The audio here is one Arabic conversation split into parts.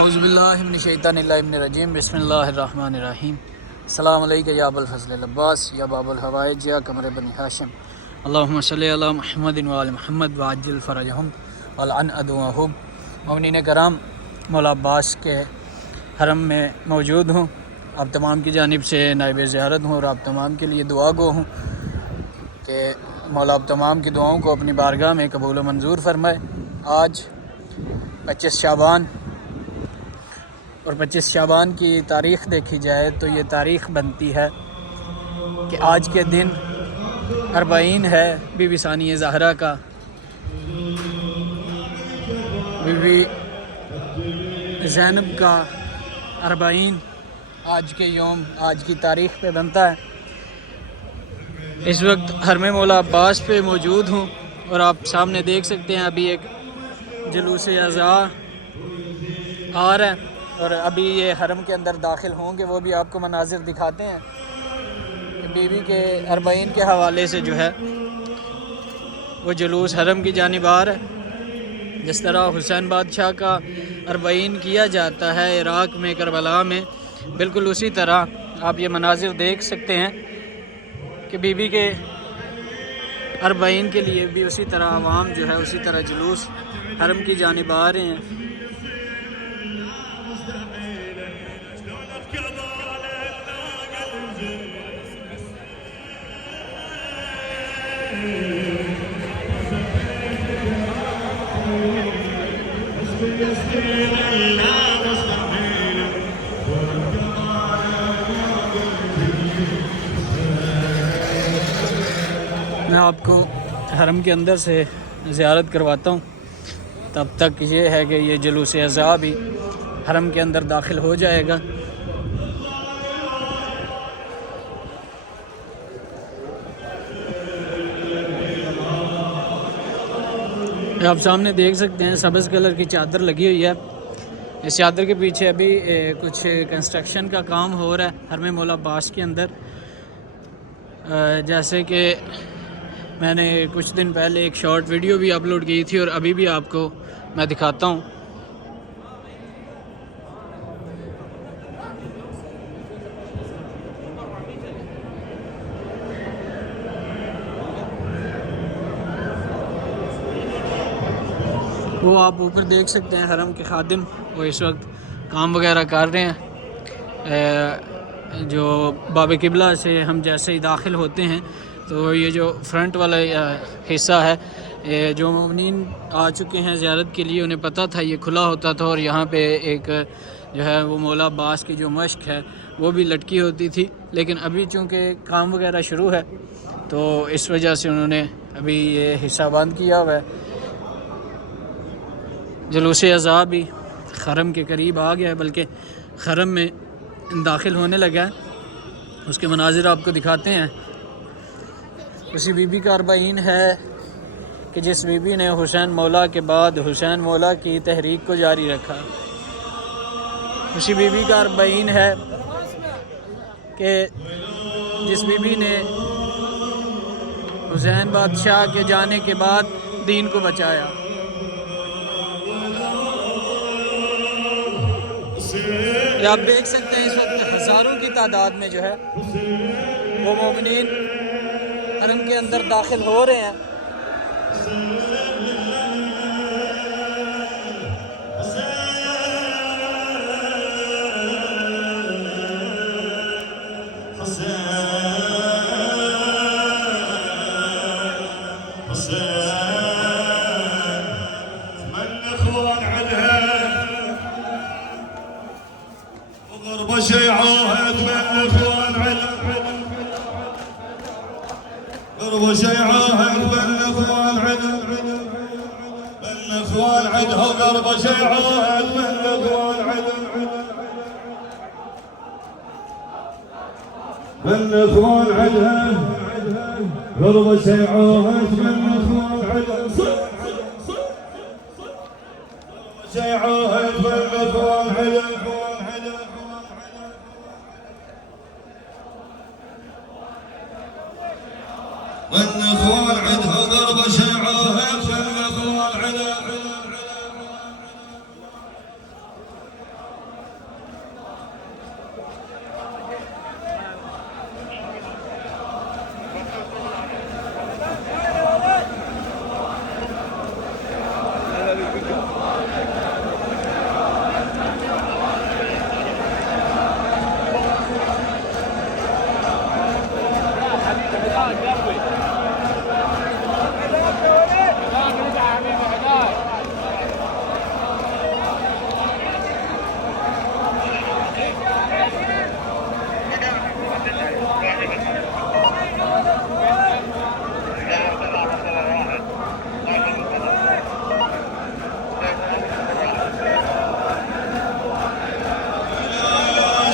اعوذ باللہ من الشیطان الرجیم بسم اللہ الرحمن الرحیم السلام علیکم یا ابو الفضل العباس یا باب الحوائج یا قمر بنی ہاشم اللہم صلی علی محمد وعلی محمد وعجل فرجہم ولعن عدوہم۔ مومنین کرام، مولا عباس کے حرم میں موجود ہوں، آپ تمام کی جانب سے نائب زیارت ہوں اور آپ تمام کے لیے دعا گو ہوں کہ مولا آپ تمام کی دعاؤں کو اپنی بارگاہ میں قبول و منظور فرمائے۔ آج 25 شعبان اور 25 شعبان کی تاریخ دیکھی جائے تو یہ تاریخ بنتی ہے کہ آج کے دن 40 ہے بی بی ثانیہ زہرا کا، بی بی زینب کا 40 آج کے یوم، آج کی تاریخ پہ بنتا ہے۔ اس وقت حرم مولا عباس پہ موجود ہوں اور آپ سامنے دیکھ سکتے ہیں ابھی ایک جلوس عزا آ رہا ہے اور ابھی یہ حرم کے اندر داخل ہوں گے، وہ بھی آپ کو مناظر دکھاتے ہیں کہ بیوی کے 40 کے حوالے سے جو ہے وہ جلوس حرم کی جانب آ رہا ہے۔ جس طرح حسین بادشاہ کا 40 کیا جاتا ہے عراق میں کربلا میں، بالکل اسی طرح آپ یہ مناظر دیکھ سکتے ہیں کہ بیوی کے 40 کے لیے بھی اسی طرح عوام جو ہے اسی طرح جلوس حرم کی جانب آ رہے ہیں۔ میں آپ کو حرم کے اندر سے زیارت کرواتا ہوں، تب تک یہ ہے کہ یہ جلوس عزا بھی حرم کے اندر داخل ہو جائے گا۔ آپ سامنے دیکھ سکتے ہیں سبز کلر کی چادر لگی ہوئی ہے، اس چادر کے پیچھے ابھی کچھ کنسٹرکشن کا کام ہو رہا ہے حرم مولا عباس کے اندر۔ جیسے کہ میں نے کچھ دن پہلے ایک شارٹ ویڈیو بھی اپلوڈ کی تھی اور ابھی بھی آپ کو میں دکھاتا ہوں۔ وہ آپ اوپر دیکھ سکتے ہیں حرم کے خادم، وہ اس وقت کام وغیرہ کر رہے ہیں۔ جو باب قبلہ سے ہم جیسے ہی داخل ہوتے ہیں تو یہ جو فرنٹ والا حصہ ہے، جو مومنین آ چکے ہیں زیارت کے لیے انہیں پتہ تھا یہ کھلا ہوتا تھا اور یہاں پہ ایک جو ہے وہ مولا عباس کی جو مشق ہے وہ بھی لٹکی ہوتی تھی، لیکن ابھی چونکہ کام وغیرہ شروع ہے تو اس وجہ سے انہوں نے ابھی یہ حصہ بند کیا ہوا ہے۔ جلوس عزا بھی حرم کے قریب آ گیا ہے، بلکہ حرم میں داخل ہونے لگا ہے۔ اس کے مناظر آپ کو دکھاتے ہیں۔ اسی بی بی کا 40 ہے کہ جس بی بی نے حسین مولا کے بعد حسین مولا کی تحریک کو جاری رکھا۔ اسی بی بی کا 40 ہے کہ جس بی بی نے حسین بادشاہ کے جانے کے بعد دین کو بچایا۔ یہ آپ دیکھ سکتے ہیں اس وقت ہزاروں کی تعداد میں جو ہے وہ مومنین حرم کے اندر داخل ہو رہے ہیں۔ بالنخوان عدها قرب شيعوها بالنخوان عدها شيعوها بالنخوان عدها والنخوان عدها قرب شيعوها بالنخوان عدها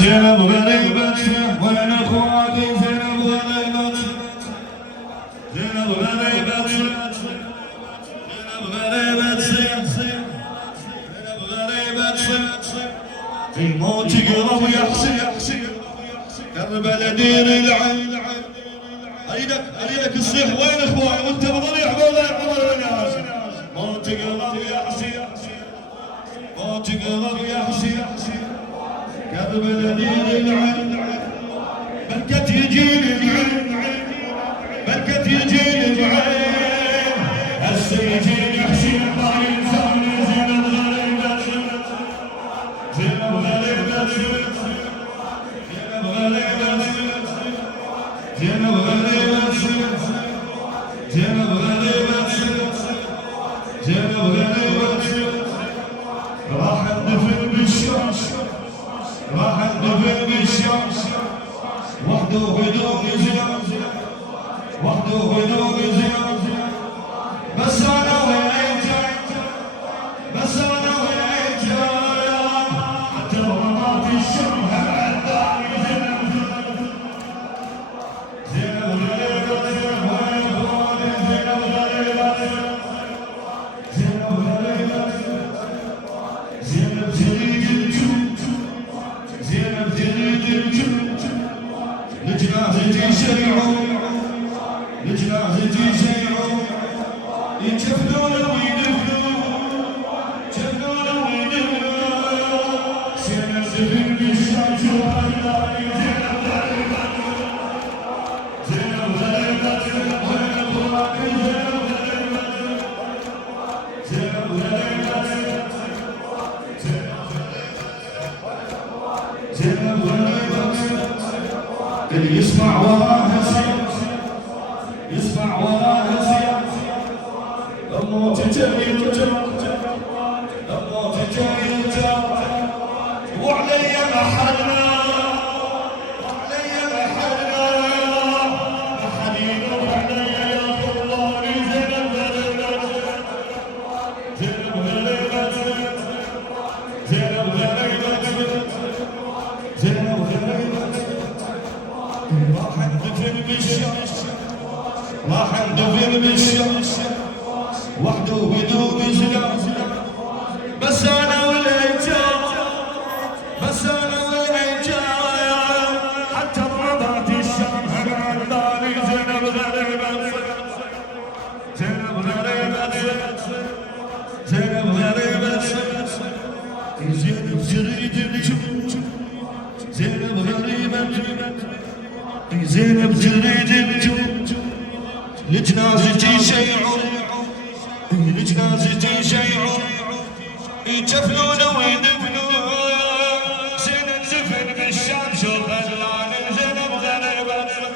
زينب غريبتي وين اخواتي زينب غريبتي زينب غريبتي زينب غريبتي زينب غريبتي الموت قرب يحسي كربلاء دير العين اريدك الصيح وين اخوان وانت بضليع مولاي عمر بن هاشم موت قرب يحسي موت قرب يحسي كربلاء دير العين بركت يجيني بعين بركت يجيني بعين هسه يجيني حسين ما ينساني زينب غريبتي زينب غريبتي زينب غريبتي زينب غريبتي زينب غريبتي زينب غريبتي راح اندفن بالشمس راح اندفن بالشمس وحده بدون زينب وحده بدون زينب بس انا وين جاي بس انا وين جاي حتى ضربات الشمس عداني زينب زينب غريبتي وين اخواني زينب غريبتي زينب غريبتي زينب تريد الجود زينب تريد الجود لجنازتي شيعوا لجنازتي شيعوا يجفنون ويدفنون جفنون ويدفنون زينب زفن بالشمس وخلاني زينب غريبتي زينب غريبتي وين اخواني زينب غريبتي زينب غريبتي اللي يسمع وراها سيف يسمع وراها سيف الموت جاي يرجع الموت جاي يرجع وعلي محلنا وعلي محلنا ما حد يروح علي يا خواني زينب غريبتي زينب غريبتي زينب غريبتي زينب غريبتي راح اندفن بالشمس راح اندفن بالشمس وحده بدون زلام بس انا والايتام بس انا والايتام حتى ضربات الشمس عنداني زينب غريبتي زينب غريبتي زينب غريبتي زينب تريد الجود زينب غريبتي زينب تريد الجود لجنازتي شيعوا لجنازتي شيعوا يجفنون ويدفنون زينب زفن بالشمس وخلاني زينب غريبتي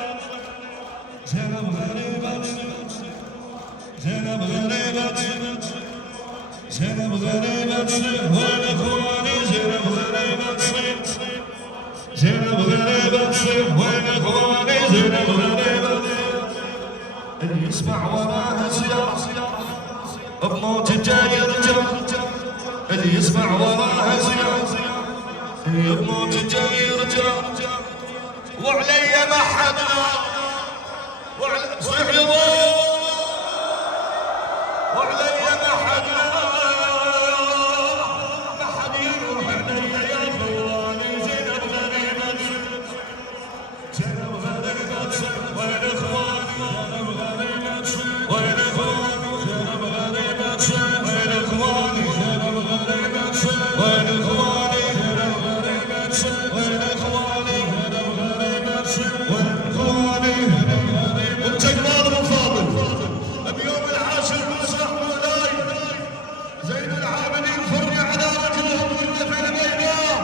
زينب غريبتي زينب غريبتي زينب غريبتي وين اخواني زينب غريبتي زينب غريبتي وين اخواني زينب غريبتي اللي يسمع وراها سياح بموت جاي يرجع اللي يسمع وراها سياح بموت جاي يرجع وعلي ما حدا صيح يضل وعلي ما حدا ما حد يروح علي يا خواني زينب غريبتي زينب غريبتي وين اخواني زينب غريبتي وين اخواني زينب غريبتي وين اخواني زينب غريبتي وين اخواني زينب غريبتي وين اخواني زينب غريبتي وين اخواني انت جمال ابو فاضل بيوم العاشر مسرح مولاي زين العابدين فرني على رجلهم كله في البيضاء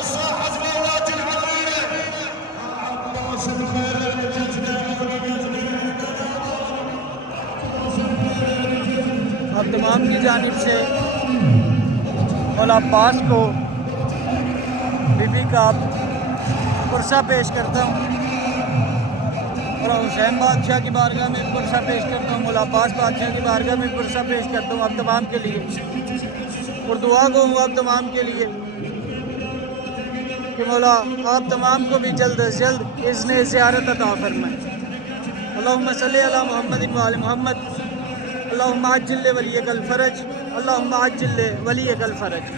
الصاحة مولات العظيمة عباس الخير अब तमाम की जानिब से मौला अब्बास को बीबी का पुरसा पेश करता हूँ और हुसैन बादशाह की बारगाह में पुरसा पेश करता हूँ, मौला अब्बास बादशाह की बारगाह में पुरसा पेश करता हूँ अब तमाम के लिए और दुआ को हूँ अब तमाम के लिए। کہ مولا آپ تمام کو بھی جلد از جلد اذن زیارت عطا فرمائے۔ اللہم صلی علی محمد و آل محمد، اللہم عجل ولیک الفرج، اللہم عجل ولیک الفرج۔